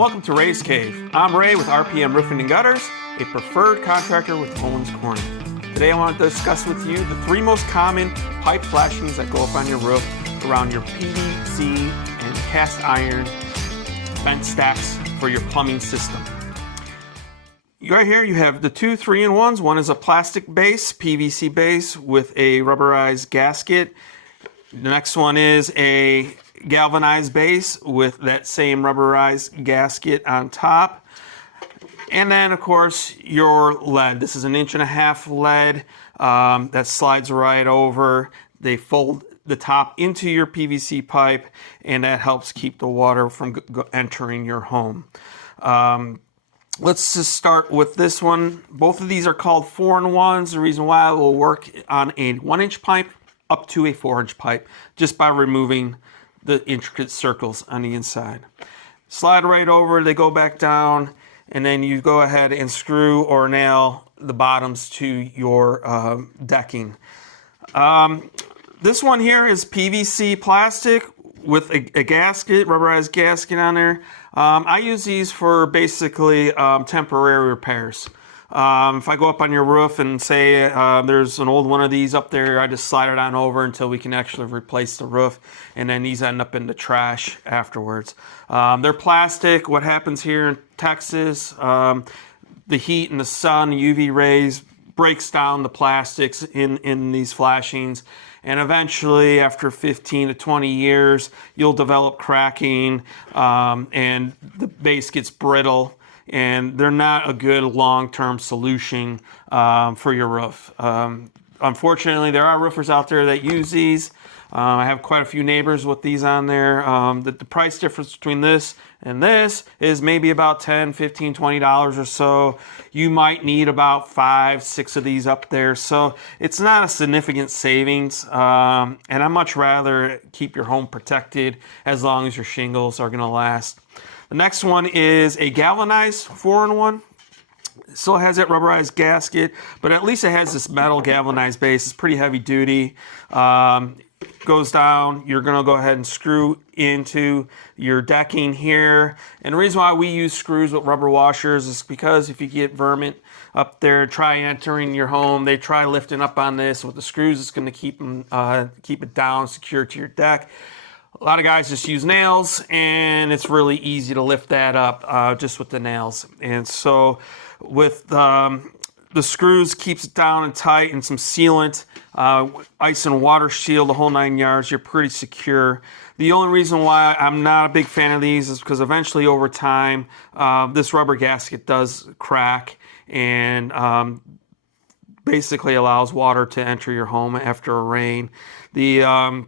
welcome to Ray's Cave. I'm Ray with RPM Roofing and Gutters, a preferred contractor with Owens Corning. Today I want to discuss with you the 3 most common pipe flashings that go up on your roof around your PVC and cast iron vent stacks for your plumbing system. Right here you have the 2 3-in-1s. One is a plastic base, PVC base with a rubberized gasket. The next one is a galvanized base with that same rubberized gasket on top. And then of course your lead. This is an 1.5-inch lead that slides right over. They fold the top into your PVC pipe, and that helps keep the water from entering your home. Let's just start with this one. Both of these are called 4-in-1s. The reason why it will work on a 1-inch pipe up to a 4-inch pipe just by removing the intricate circles on the inside. Slide right over, they go back down, and then you go ahead and screw or nail the bottoms to your decking. This one here is PVC plastic with a gasket, rubberized gasket on there. I use these for basically temporary repairs. If I go up on your roof and say there's an old one of these up there, I just slide it on over until we can actually replace the roof, and then these end up in the trash afterwards. They're plastic. What happens here in Texas, the heat and the sun, UV rays, breaks down the plastics in these flashings, and eventually after 15 to 20 years you'll develop cracking, and the base gets brittle, and they're not a good long-term solution for your roof. Unfortunately, there are roofers out there that use these. I have quite a few neighbors with these on there. The price difference between this and this is maybe about $10, $15, $20 or so. You might need about 5, 6 of these up there. So it's not a significant savings. And I'd much rather keep your home protected as long as your shingles are going to last. The next one is a galvanized 4-in-1. It still has that rubberized gasket, but at least it has this metal galvanized base. It's pretty heavy duty. Goes down, you're going to go ahead and screw into your decking here. And the reason why we use screws with rubber washers is because if you get vermin up there, try entering your home, they try lifting up on this. With the screws, it's going to keep it down, secure to your deck. A lot of guys just use nails, and it's really easy to lift that up just with the nails. And so with the screws, keeps it down and tight, and some sealant, ice and water shield, the whole 9 yards, you're pretty secure. The only reason why I'm not a big fan of these is because eventually over time this rubber gasket does crack, and basically allows water to enter your home after a rain. The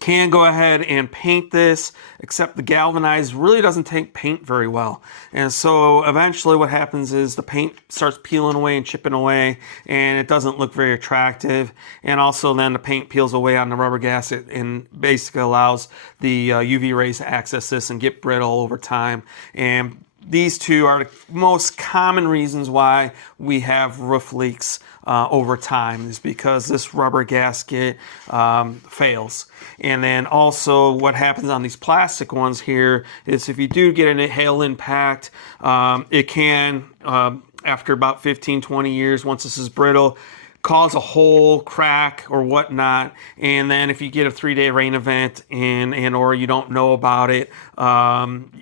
can go ahead and paint this, except the galvanized really doesn't take paint very well. And so eventually what happens is the paint starts peeling away and chipping away, and it doesn't look very attractive. And also then the paint peels away on the rubber gasket and basically allows the UV rays to access this and get brittle over time. And these two are the most common reasons why we have roof leaks over time, is because this rubber gasket fails. And then also what happens on these plastic ones here is if you do get a hail impact, it can, after about 15, 20 years, once this is brittle, cause a hole, crack, or whatnot. And then if you get a 3-day rain event and or you don't know about it,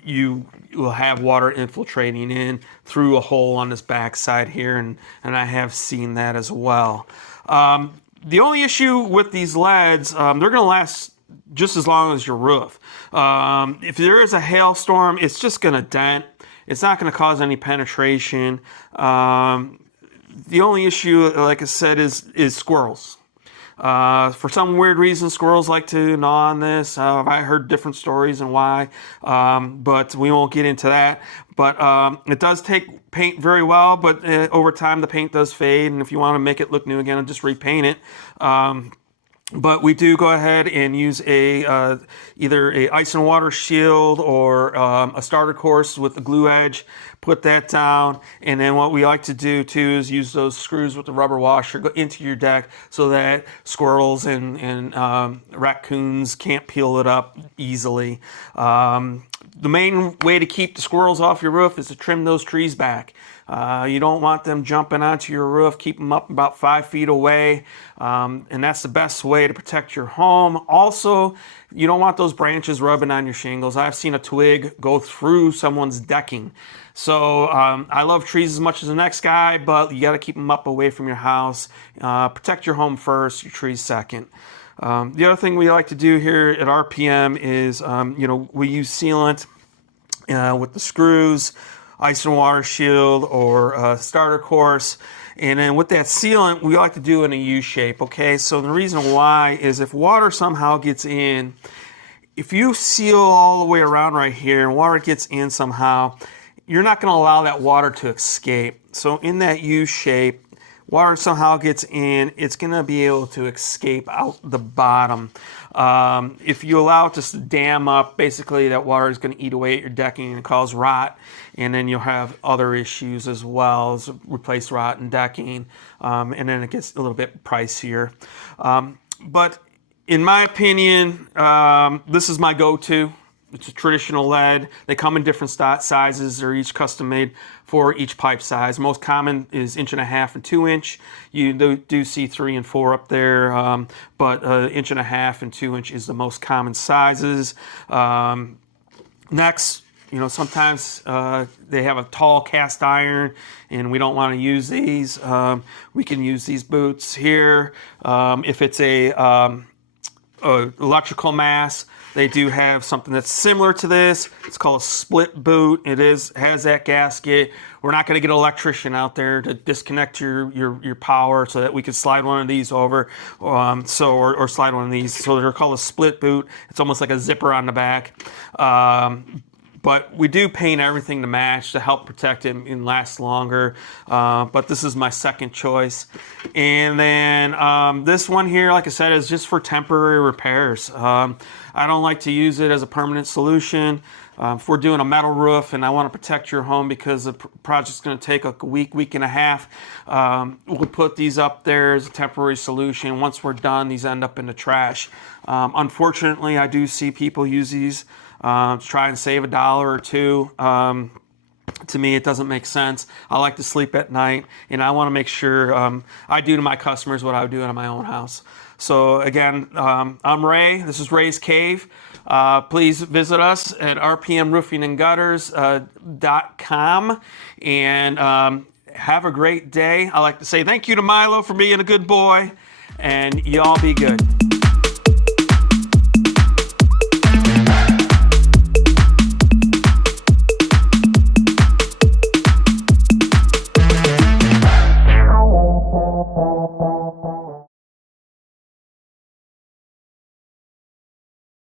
you will have water infiltrating in through a hole on this back side here, and I have seen that as well. The only issue with these leads, they're going to last just as long as your roof. If there is a hailstorm, it's just going to dent. It's not going to cause any penetration. The only issue, like I said, is squirrels. For some weird reason, squirrels like to gnaw on this. I heard different stories and why, but we won't get into that. But it does take paint very well, but over time the paint does fade, and if you want to make it look new again, just repaint it. But we do go ahead and use a either a ice and water shield or a starter course with the glue edge. Put that down, and then what we like to do too is use those screws with the rubber washer go into your deck so that squirrels and raccoons can't peel it up easily. The main way to keep the squirrels off your roof is to trim those trees back. You don't want them jumping onto your roof. Keep them up about 5 feet away, and that's the best way to protect your home. Also, you don't want those branches rubbing on your shingles. I've seen a twig go through someone's decking. So I love trees as much as the next guy, but you got to keep them up away from your house. Protect your home first, your trees second. The other thing we like to do here at RPM is, we use sealant with the screws, ice and water shield, or starter course. And then with that sealant, we like to do it in a U shape, okay? So the reason why is if water somehow gets in, if you seal all the way around right here and water gets in somehow, you're not going to allow that water to escape. So in that U shape, water somehow gets in, it's going to be able to escape out the bottom. If you allow it to dam up, basically that water is going to eat away at your decking and cause rot, and then you'll have other issues as well as replace rot and decking, and then it gets a little bit pricier. But in my opinion, this is my go-to. It's a traditional lead. They come in different sizes. They're each custom made for each pipe size. Most common is 1.5 and 2 inch. You do see 3 and 4 up there, but 1.5 and 2 inch is the most common sizes. Next, sometimes they have a tall cast iron, and we don't want to use these. We can use these boots here. If it's a electrical mass, they do have something that's similar to this. It's called a split boot. It has that gasket. We're not going to get an electrician out there to disconnect your power so that we can slide one of these over, or slide one of these. So they're called a split boot. It's almost like a zipper on the back. But we do paint everything to match to help protect it and last longer. But this is my second choice. And then this one here, like I said, is just for temporary repairs. I don't like to use it as a permanent solution. If we're doing a metal roof and I want to protect your home because the project's going to take a week and a half, we'll put these up there as a temporary solution. Once we're done, these end up in the trash. Unfortunately, I do see people use these to try and save $1 or $2. To me, it doesn't make sense. I like to sleep at night, and I want to make sure I do to my customers what I would do in my own house. So again, I'm Ray. This is Ray's Cave. Please visit us at rpmroofingandgutters.com and have a great day. I like to say thank you to Milo for being a good boy, and y'all be good.